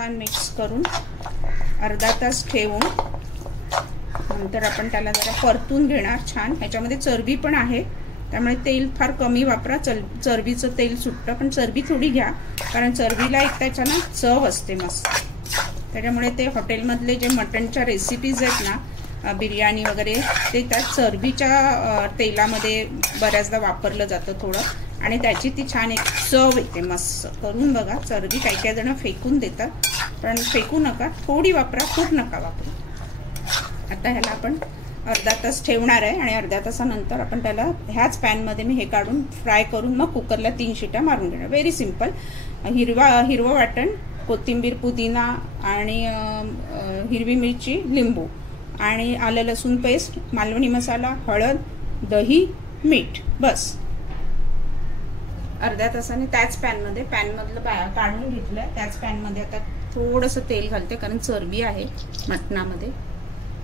छान मिक्स करून अर्धा तास ठेवून नंतर आपण त्याला जरा परतून घेणार छान। ह्याच्यामध्ये चरबी पण आहे त्यामुळे तेल फार कमी वापरा, चरबीचं तेल सुटतं, पण चरबी थोडी घ्या कारण चरबीला एक त्याच्यानं चव असते मस्त। त्याच्यामुळे ते हॉटेलमधले जे मटनच्या रेसिपीज आहेत ना, बिर्याणी वगैरे, ते त्या चरबीच्या तेलामध्ये बऱ्याचदा वापरलं जातं थोडं, आणि त्याची ती छान एक चव येते मस्त। करून बघा, चरबी काही जण फेकून देतात, पण फेकू नका, थोडी वापरा, खूप नका वापरू। आता ह्याला आपण अर्धा तास ठेवणार आहे आणि अर्ध्या तासानंतर आपण त्याला ह्याच पॅनमध्ये मी हे काढून फ्राय करून मग कुकरला 3 शिट्या मारून घेणार। Very simple. हिरवं वाटण, कोथिंबीर, पुदिना आणि हिरवी मिरची, लिंबू आणि आलं लसूण पेस्ट, मालवणी मसाला, हळद, दही, मीठ, बस। अर्ध्या तासाने त्याच पॅनमधलं काढून घेतलं, त्याच पॅनमध्ये आता थोडंसं तेल घालते कारण चरबी आहे मटणामध्ये,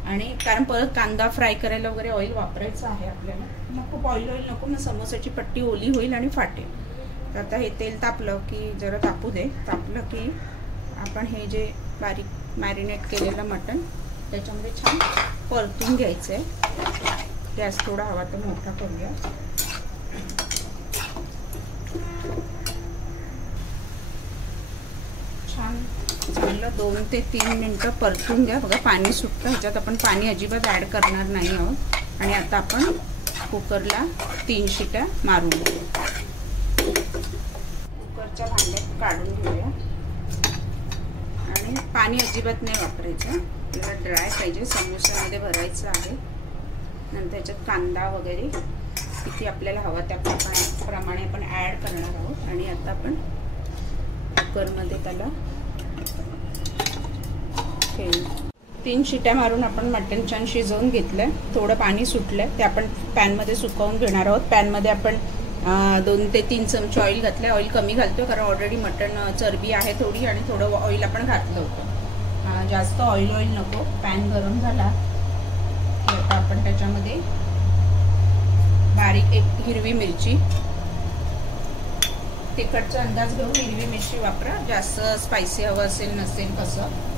आणि कारण परत कांदा फ्राय करायला वगैरे ऑइल वापरायचं आहे आपल्याला, मग खूप ऑइल नको, मग समोसाची पट्टी ओली होईल आणि फाटेल। तर आता हे तेल तापलं की जरा तापू दे, तापलं की आपण हे जे बारीक मॅरिनेट केलेलं मटण त्याच्यामध्ये छान परतून घ्यायचं आहे। गॅस थोडा हवा तर मोठा करूया। छान चांगलं 2 ते 3 मिनिटं परतून घ्या। बघा पाणी सुटतं, ह्याच्यात आपण पाणी अजिबात ॲड करणार नाही आहोत। आणि आता आपण कुकरला 3 शिट्या मारून घेऊ। कुकरच्या भांड्यात काढून घेऊया आणि पाणी अजिबात नाही वापरायचं, त्याला ड्राय पाहिजे, समोसामध्ये भरायचं आहे। नंतर ह्याच्यात कांदा वगैरे किती आपल्याला हवा त्याप्रमाणे आपण ॲड करणार आहोत। आणि आता आपण कुकरमध्ये त्याला 3 शिट्या मारून आपण मटण छान शिजवून घेतलंय, थोडं पाणी सुटलंय, ते आपण पॅनमध्ये सुकवून घेणार आहोत। पॅनमध्ये आपण 2 ते 3 चमचे ऑइल घातले, ऑइल कमी घालतो कारण ऑलरेडी मटण चरबी आहे थोडी, आणि थोडं ऑइल आपण घातलं होतं, जास्त ऑइल नको। पॅन गरम झाला की आता आपण त्याच्यामध्ये बारीक एक हिरवी मिरची, तिखटचा अंदाज घेऊन हिरवी मिरची वापरा, जास्त स्पायसी हवं असेल नसेल कसं।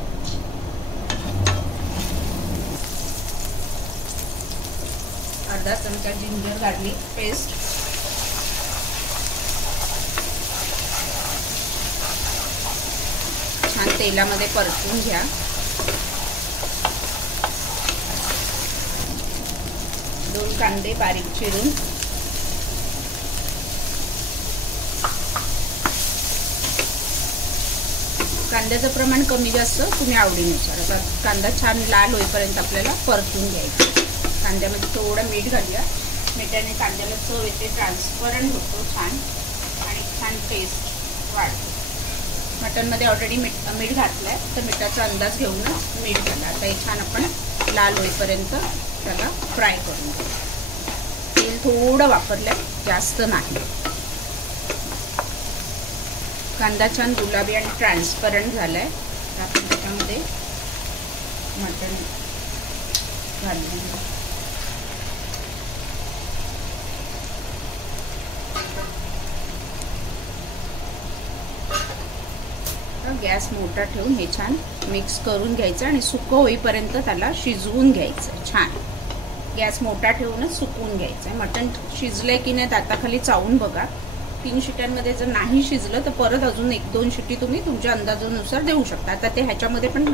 अर्धा चमचा जिंजर गार्लिक पेस्ट, छान तेलामध्ये परतून घ्या। दोन कांदे बारीक चिरून, कांद्याचं प्रमाण कमी जास्त तुम्ही आवडीनुसार। आता कांदा छान लाल होईपर्यंत आपल्याला परतून घ्यायचा। कांद्यामध्ये थोडं मीठ घालूया, मिठाने कांद्याला चव येते, ट्रान्सपरंट होतो छान, आणि छान टेस्ट वाढतो। मटनमध्ये ऑलरेडी मीठ घातलं आहे, तर मिठाचा अंदाज घेऊनच मीठ घाला। आता हे छान आपण लाल होईपर्यंत त्याला फ्राय करून घेऊ। तेल थोडं वापरलं आहे, जास्त नाही। कांदा छान गुलाबी आणि ट्रान्सपरंट झाला आहे, तर आपण त्याच्यामध्ये मटण घालून गॅस मोठा ठेवून हे छान मिक्स करून घ्यायचं आणि सुकं होईपर्यंत त्याला शिजवून घ्यायचं। छान गॅस मोठा ठेवूनच सुकवून घ्यायचं। मटण शिजलंय की नाही दाताखाली चावून बघा, 3 शिट्यांमध्ये जर नाही शिजलं तर परत अजून 1-2 शिट्टी तुम्ही तुमच्या अंदाजानुसार देऊ शकता। आता ते ह्याच्यामध्ये पण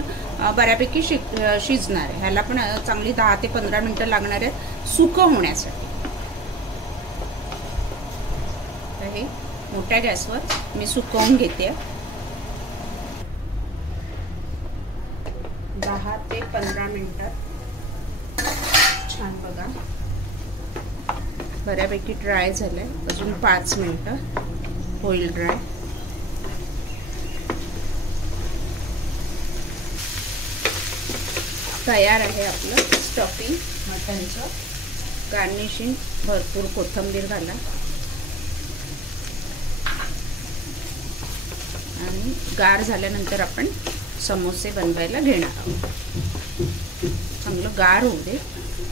बऱ्यापैकी शिजणार आहे, ह्याला पण चांगली 10 ते 15 मिनिटं लागणार आहेत सुकं होण्यासाठी। तर हे मोठ्या गॅसवर मी सुकवून घेते। 10 ते 15 मिनिटात छान बघा बऱ्यापैकी ड्राय झालंय, अजून 5 मिनिटं होईल ड्राय। तयार आहे आपलं स्टफिंग मटनचं। गार्निशिंग भरपूर कोथिंबीर घाला आणि गार झाल्यानंतर आपण समोसे बनवायला घेणार आहोत। चांगलं गार होऊ दे,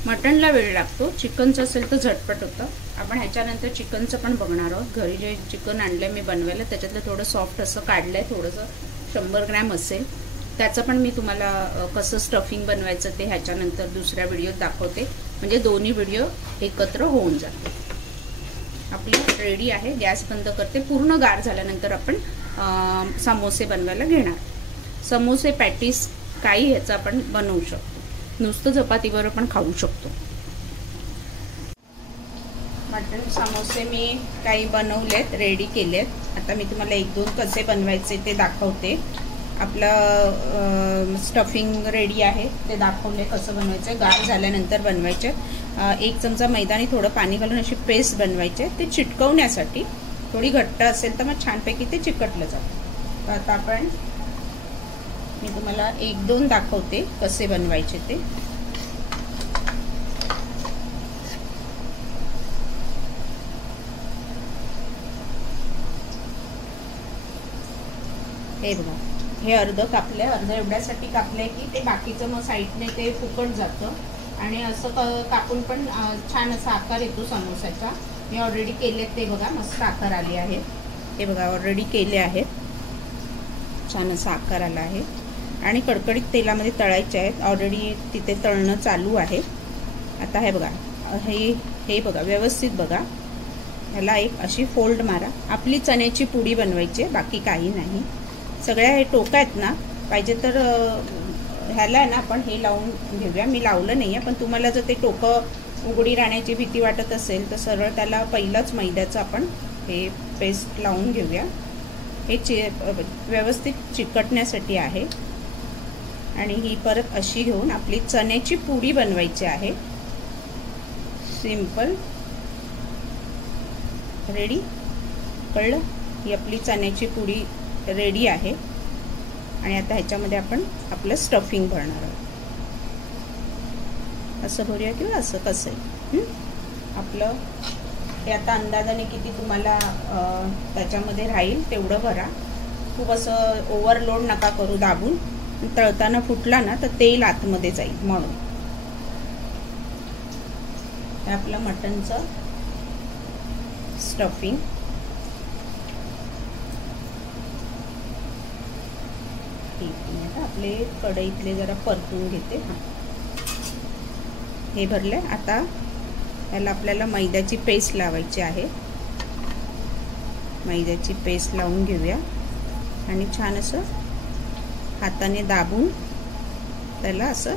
मटनला वेळ लागतो, चिकनचं असेल तर झटपट होतं। आपण ह्याच्यानंतर चिकनचं पण बघणार आहोत। घरी जे चिकन आणलंय मी बनवायला त्याच्यातलं थोडं सॉफ्ट असं काढलंय, थोडंसं 100 ग्रॅम असेल. त्याचं पण मी तुम्हाला कसं स्टफिंग बनवायचं ते ह्याच्यानंतर दुसऱ्या व्हिडिओत दाखवते, म्हणजे दोन्ही व्हिडिओ एकत्र होऊन जाते. आपलं रेडी आहे. गॅस बंद करते. पूर्ण गार झाल्यानंतर आपण समोसे बनवायला घेणार. समोसे, पॅटीस काही ह्याचं आपण बनवू शकतो. नुसतं चपातीवर पण खाऊ शकतो. मटन समोसे मी काही बनवलेत, रेडी केलेत. आता मी तुम्हाला 1-2 कसे बनवायचे ते दाखवते. आपलं स्टफिंग रेडी आहे, ते दाखवले कसं बनवायचं. गार झाल्यानंतर बनवायचे. 1 चमचा मैदा आणि थोडं पाणी घालून अशी पेस्ट बनवायचे. ते चिटकवण्यासाठी थोडी घट्ट असेल तर मग छानपैकी ते चिकटलं जातं. तर आता आपण मी तुम्हाला 1-2 दाखवते कसे बनवायचे ते. हे बघा, हे अर्ध कापले. अर्ध एवढ्यासाठी कापले की ते बाकीचं मग साईडने ते फुकट जातं आणि असं कापून पण छान असा आकार येतो समोसाचा. मी ऑलरेडी केलेत ते बघा, मस्त आकार आले आहेत. हे बघा, ऑलरेडी केले आहेत. छान असा आकार आला आहे आणि कडकडीत तेलामध्ये तळायचे आहेत. ऑलरेडी तिथे तळणं चालू आहे. आता हे बघा, हे बघा, व्यवस्थित बघा. ह्याला एक अशी फोल्ड मारा. आपली चण्याची पुडी बनवायची, बाकी काही नाही. सगळ्या हे टोकं आहेत ना, पाहिजे तर ह्याला आहे ना आपण हे लावून घेऊया. मी लावलं नाही आहे, पण तुम्हाला जर ते टोकं उघडी राहण्याची भीती वाटत असेल तर सरळ त्याला पहिलंच मैद्याचं आपण हे पेस्ट लावून घेऊया. हे व्यवस्थित चिकटण्यासाठी आहे. आणि ही परत अशी घेऊन आपली चण्याची पुडी बनवायची आहे. Simple, ready. कळलं? ही आपली चण्याची पुडी रेडी आहे. आणि आता ह्याच्यामध्ये आपण आपलं स्टफिंग भरणार आहोत. असं भरूया किंवा असं कसं आपलं हे आता अंदाजाने किती तुम्हाला त्याच्यामध्ये राहील तेवढं भरा. खूप असं ओव्हरलोड नका करू दाबून. तळताना फुटला ना तर तेल आतमध्ये जाईल म्हणून. हे आपलं मटनचं स्टफिंग. आपले कढईतले जरा परतून घेते. हे भरले. आता याला आपल्याला मैद्याची पेस्ट लावायची आहे. मैद्याची पेस्ट लावून घेऊया आणि छान असं हाताने दाबून त्याला असं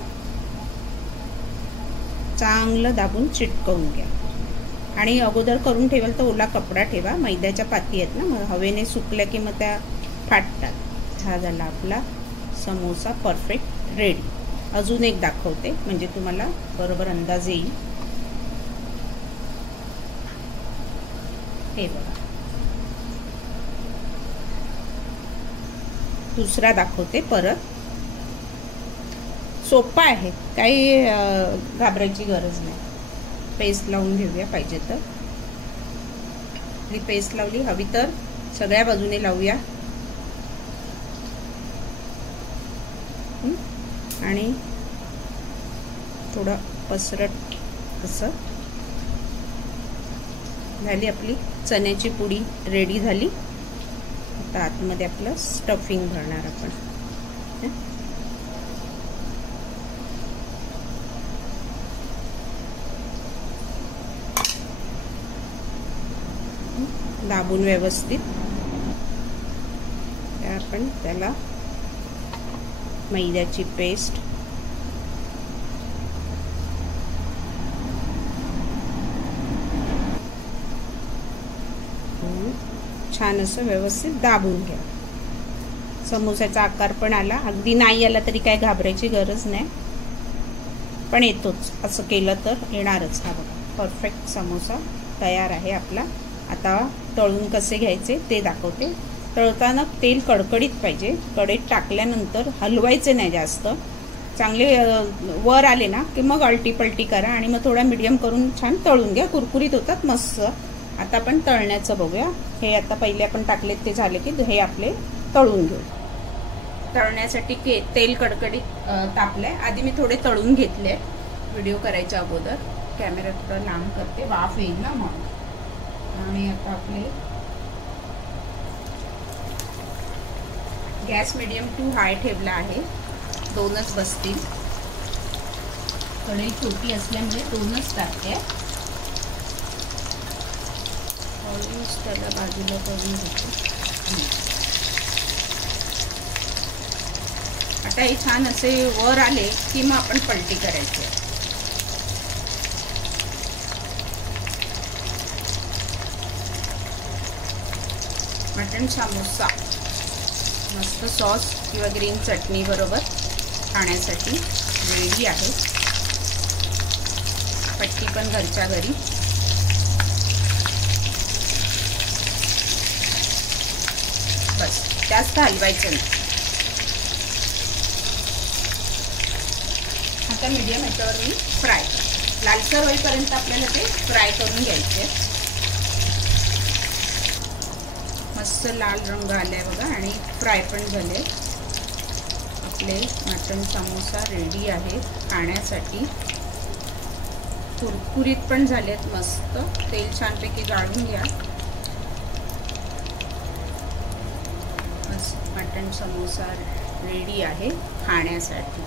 चांगलं दाबून चिटकवून घ्या. आणि अगोदर करून ठेवाल तर ओला कपडा ठेवा. मैद्याच्या पाती आहेत ना, मग हवेने सुकल्या की मग त्या फाटतात. हा झाला आपला समोसा परफेक्ट रेडी. अजून एक दाखवते म्हणजे तुम्हाला बरोबर अंदाज येईल. हे बघा, दुसरा दाखवते परत. सोपा आहे, काही घाबरायची गरज नाही. पेस्ट लावून घेऊया पाहिजे तर. ही पेस्ट लावली, हवी तर सगळ्या बाजूने लावूया. आणि थोडं पसरट असं. झाली आपली चण्याची पुडी रेडी झाली. आता आतमध्ये आपलं स्टफिंग भरणार आपण. दाबून व्यवस्थित आपण त्याला मैद्याची पेस्ट छान असं व्यवस्थित दाबून घ्या. समोसाचा आकार पण आला. अगदी नाही आला तरी काय घाबरायची गरज नाही, पण येतोच. असं केलं तर येणारच. हा बघा, परफेक्ट समोसा तयार आहे आपला. आता तळून कसे घ्यायचे ते दाखवते. तळताना तेल कडकडीत पाहिजे. कढईत टाकल्यानंतर हलवायचे नाही जास्त. चांगले वर आले ना की मग अल्टी पलटी करा आणि मग थोडा मीडियम करून छान तळून घ्या. कुरकुरीत होतात मस्त. आता आपण तळण्याचं बघूया. हे आता पहिले आपण टाकलेत ते झाले की हे आपले तळून घेऊ. तळण्यासाठी तेल कडकडीत तापलंय. आधी मी थोडे तळून घेतले व्हिडिओ करायच्या अगोदर. कॅमेरा थोडा लांब करते, वाफ येईल ना म्हणून. आणि आता आपले गॅस मीडियम टू हाय ठेवला आहे, 2च बसतील. कढई छोटी असल्यामुळे 2च टाकते. ऑलमोस्ट त्याला बाजूला करून घेते. आता हे छान असे वर आले की मग आपण पलटी करायची. मटण समोसा मस्त सॉस किंवा ग्रीन चटणी बरोबर खाण्यासाठी रेडी आहे. पट्टी पण घरच्या घरी. बस जास्त हलवायचं नाही. आता मीडियम ह्याच्यावर मी फ्राय लालसर होईपर्यंत आपल्याला ते फ्राय करून घ्यायचे. मस्त लाल रंग आलाय बघा आणि फ्राय पण झाले. आपले मटण समोसा रेडी आहे खाण्यासाठी. कुरकुरीत पण झालेत मस्त. तेल छानपैकी गाळून घ्या. मस्त मटण समोसा रेडी आहे खाण्यासाठी.